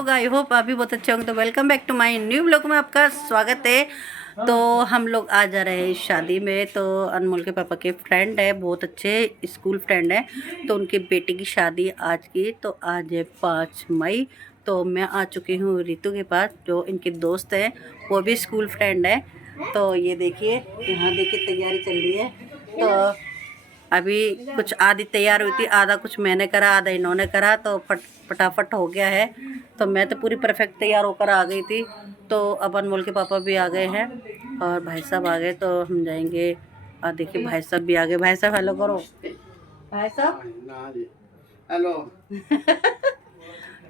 लोग, I hope आप भी बहुत अच्छे होंगे। तो welcome back to my new blog में आपका स्वागत है। तो हम लोग आ जा रहे हैं शादी में। तो अनमोल के पापा के फ्रेंड है, बहुत अच्छे स्कूल फ्रेंड है। तो उनके बेटे की शादी आज की। तो आज है 5 मई। तो मैं आ चुकी हूँ रितु के पास, जो इनके दोस्त है, वो भी स्कूल फ्रेंड है। तो ये देखिए, यहाँ देखिए तैयारी चल रही है। तो अभी कुछ आधी तैयार हुई थी, आधा कुछ मैंने करा, आधा इन्होंने करा। तो फटाफट हो गया है। तो मैं तो पूरी परफेक्ट तैयार होकर आ गई थी। तो अब अनमोल के पापा भी आ गए हैं और भाई साहब आ गए। तो हम जाएंगे। और देखिए भाई साहब भी आ गए। भाई साहब हेलो करो। भाई साहब हेलो।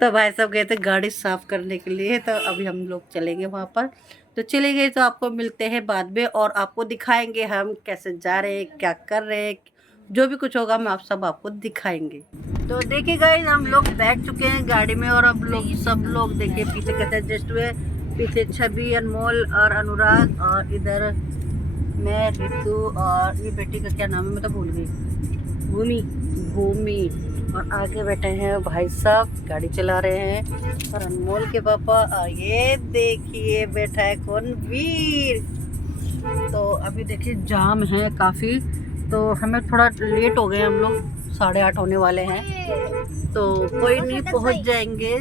तो भाई साहब गए थे गाड़ी साफ करने के लिए। तो अभी हम लोग चलेंगे वहाँ पर। तो चले गए तो आपको मिलते हैं बाद में और आपको दिखाएंगे हम कैसे जा रहे हैं, क्या कर रहे हैं, जो भी कुछ होगा हम आप सब आपको दिखाएंगे। तो देखिए गाइस, हम लोग बैठ चुके हैं गाड़ी में और अब लोग सब लोग देखिए पीछे कैसे एडजस्ट हुए। पीछे छवि, अनमोल और अनुराग, और इधर मैं, रितु, और ये बेटी का क्या नाम है मैं तो भूल गई, भूमि। और आगे बैठे हैं भाई साहब, गाड़ी चला रहे हैं। और अनमोल के पापा, ये देखिए बैठा है कौन, वीर। तो अभी देखिए जाम है काफ़ी। तो हमें थोड़ा लेट हो गए, हम लोग 8:30 होने वाले हैं। तो कोई नहीं, पहुंच जाएंगे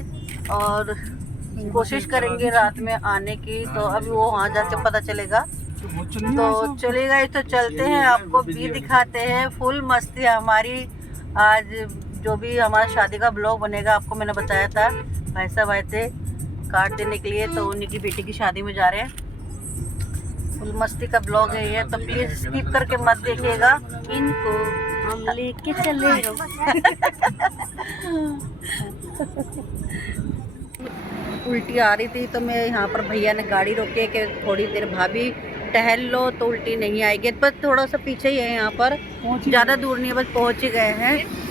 और कोशिश करेंगे रात में आने की। तो अभी वो वहाँ जाके पता चलेगा। तो चलेगा, तो चलते हैं, आपको भी दिखाते हैं। फुल मस्ती हमारी आज। जो भी हमारा शादी का ब्लॉग बनेगा, आपको मैंने बताया था भाई साहब आए थे कार्ड देने के लिए। तो उन्हीं की बेटी की शादी में जा रहे हैं। फुल मस्ती का ब्लॉग है ये, तो प्लीज स्किप करके मत देखिएगा। इनको हम लेके चले। उल्टी आ रही थी तो मैं यहाँ पर, भैया ने गाड़ी रोकी कि थोड़ी देर भाभी टहल लो तो उल्टी नहीं आएगी। बस थोड़ा सा पीछे ही है, यहाँ पर ज़्यादा दूर नहीं है, बस पहुँच ही गए हैं।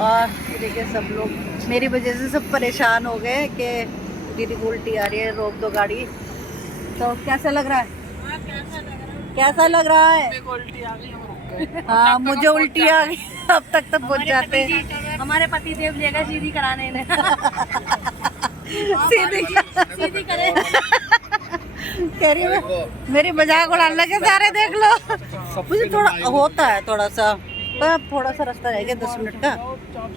और देखिए सब लोग मेरी वजह से सब परेशान हो गए कि दीदी को उल्टी आ रही है, रोक दो गाड़ी। तो कैसा लग रहा है? कैसा लग रहा है? उल्टी आ गई। हाँ, मुझे उल्टी आ गई। अब तक तो पहुँच जाते हैं। हमारे पति देव लेगा सीधी कराने ने। सीधी करे। कह रही है मेरी मजाक उड़ाने लगे सारे, देख लो। मुझे थोड़ा होता है थोड़ा सा, पर थोड़ा सा रास्ता रहेगा 10 मिनट का,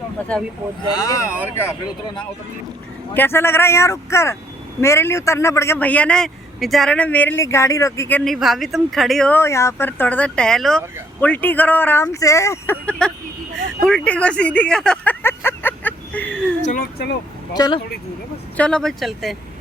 बस अभी पहुँच जाएंगे। और क्या, फिर उतरो ना उतरो। कैसा लग रहा है यहाँ रुक कर? मेरे लिए उतरना पड़ गया, भैया ने बेचारे ने मेरे लिए गाड़ी रोकी कि नहीं भाभी तुम खड़ी हो यहाँ पर, थोड़ा सा टहलो, उल्टी करो आराम से। उल्टी को सीधी करो। चलो चलो चलो थोड़ी दूर है बस। चलो बस चलते हैं।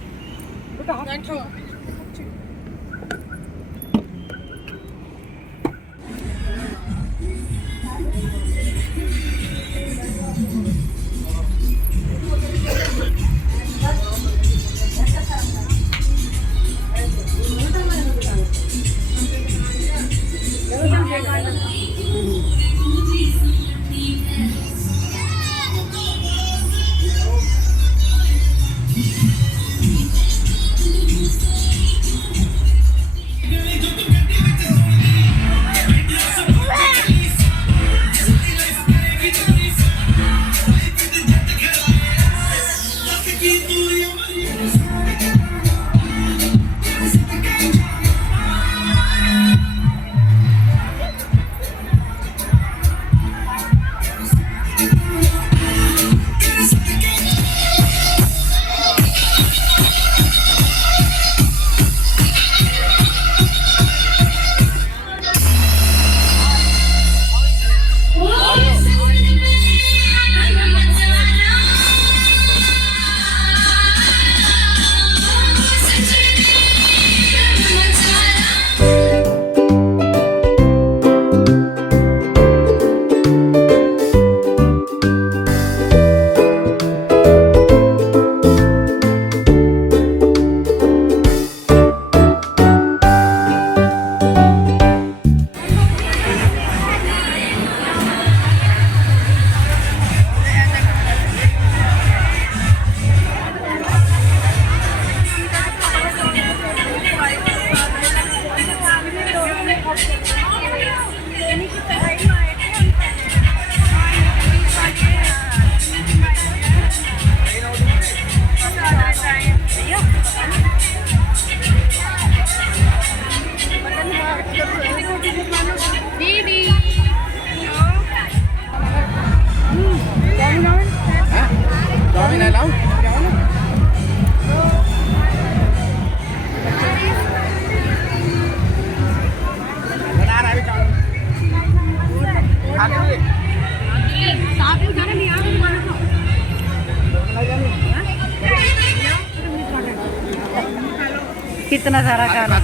कितना सारा खाना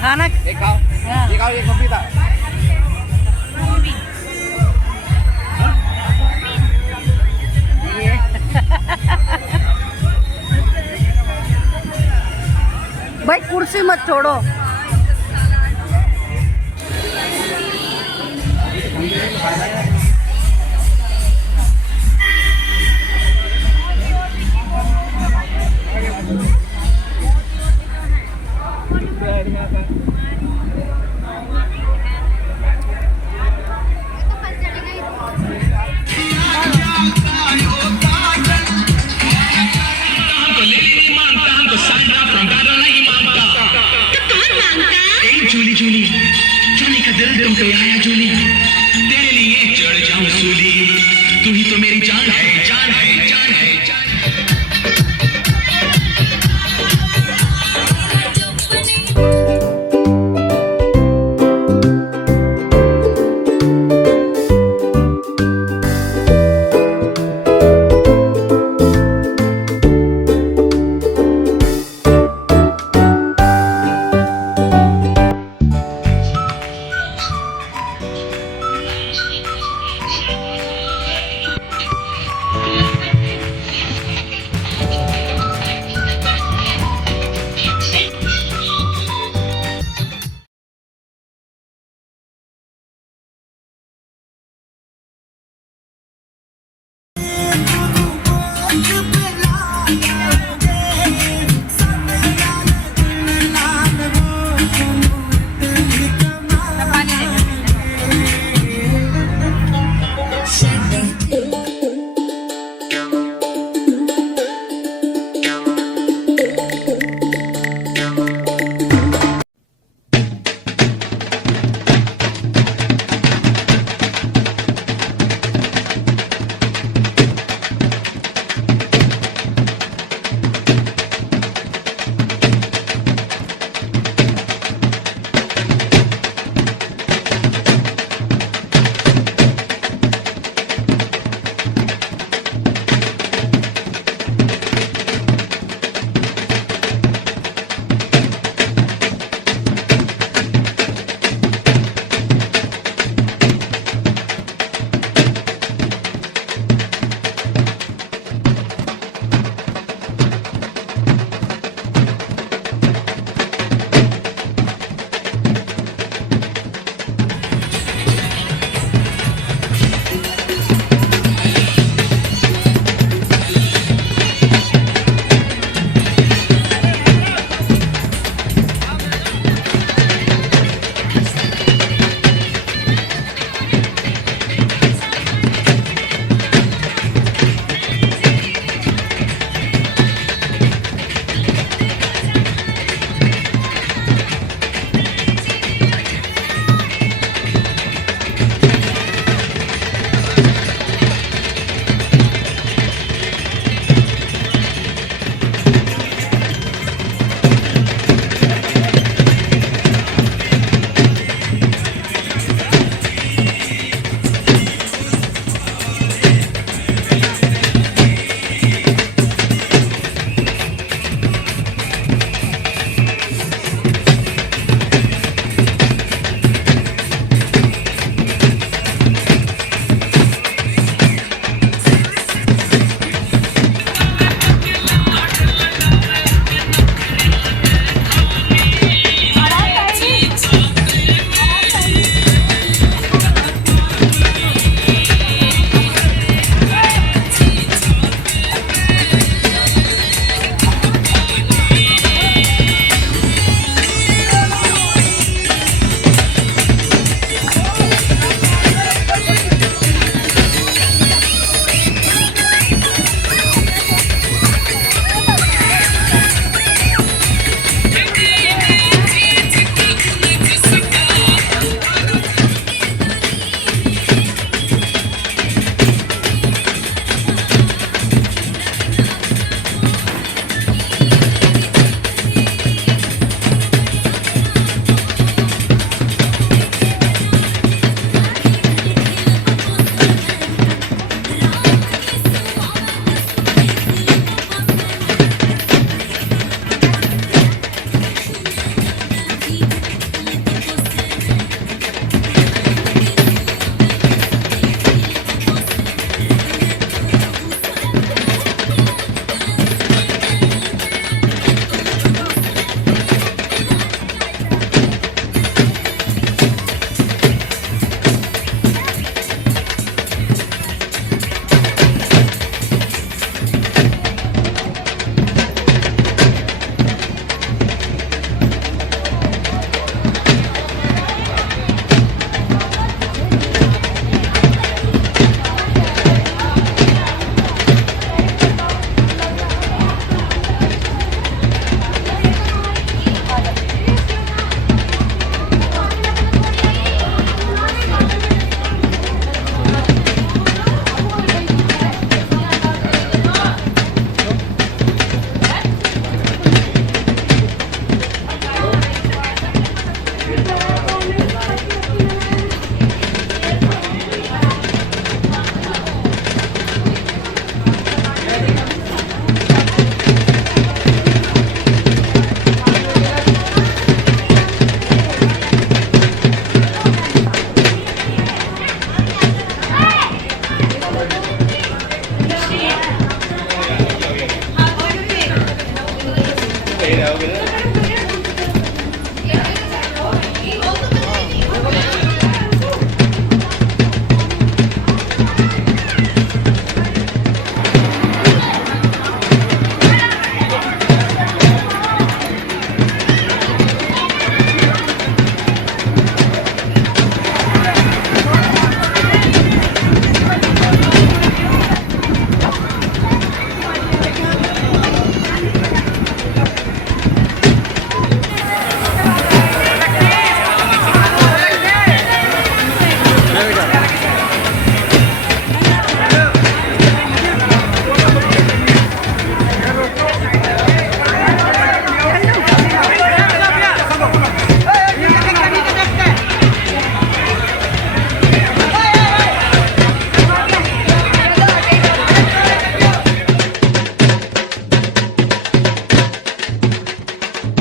खाना एक खाओ हाँ। एक खाओ एक पपीता ये भाई कुर्सी मत छोड़ो। जूली जूली जाने का दिल तुम पे आया जूली तेरे लिए चढ़ जाऊं सूली तू ही तो मेरी